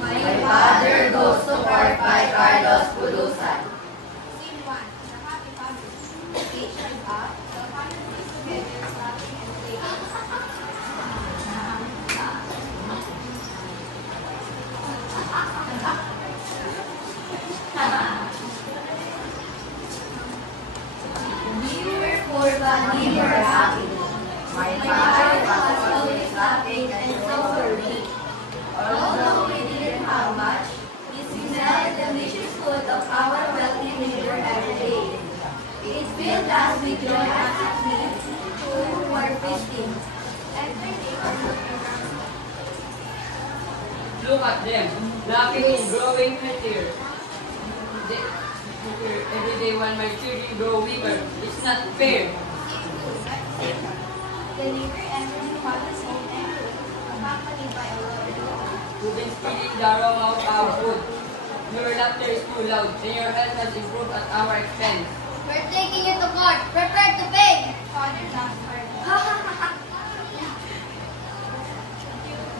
My Father Goes to Court by Carlos Bulusan. Scene 1. The Happy Family. Pictures of the family together laughing and playing. We were poor but we were happy. My father was always laughing and so were we. Although we didn't have much, we smelled the delicious food of our wealthy neighbor every day. It filled us with joy as we who were feasting. Every day or Look at them, laughing and growing healthier. Every day when my children grow weaker, it's not fair. the neighbor entered the father's home and accompanied by a lawyer. You've been stealing the aroma of our food. Your laughter is too loud, and your health has improved at our expense. We're taking you to court. Prepare to pay. Father laughed hard.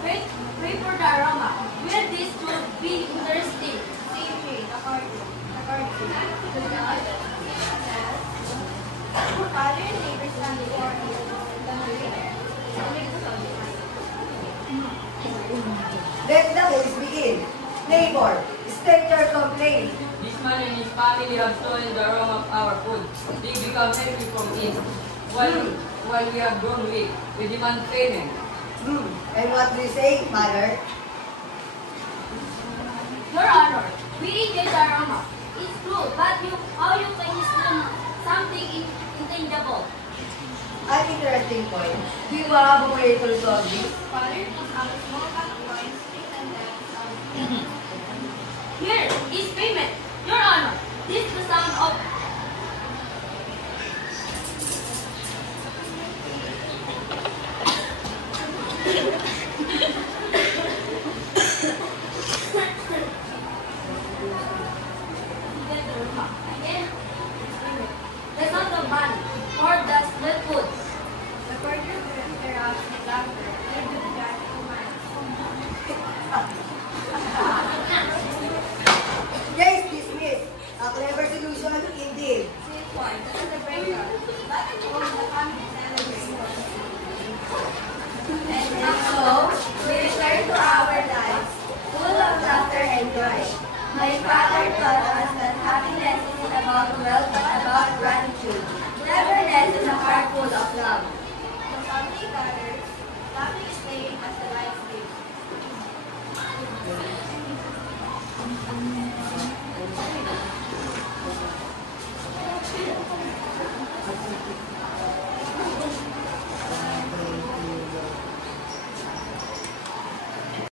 Wait for the aroma. Will this food be interesting? Scene 3. The courtroom. Father and neighbor stand before him. Let the case begin. Neighbor, state your complaint. This man and his family have stolen the aroma of our food. They become healthy from it. While we have grown weak, we demand payment. And what do you say, mother? Your Honor, we enjoy the aroma. It's true, but how you can steal something intangible? An interesting point. Do you have a way to resolve this? Father took out a small bag of coins, written them out. Here is payment. Your Honor, this is the sound of the sound of money or the split food. The courtroom erupts in laughter. They began to mind. Case dismissed. A clever solution indeed. Scene 4. This is the breakup. Oh, the family celebrates. And so, we return to our lives, full of laughter and joy. My father taught us that happiness isn't about wealth but about gratitude. Cleverness is a heart full of love. The family gathered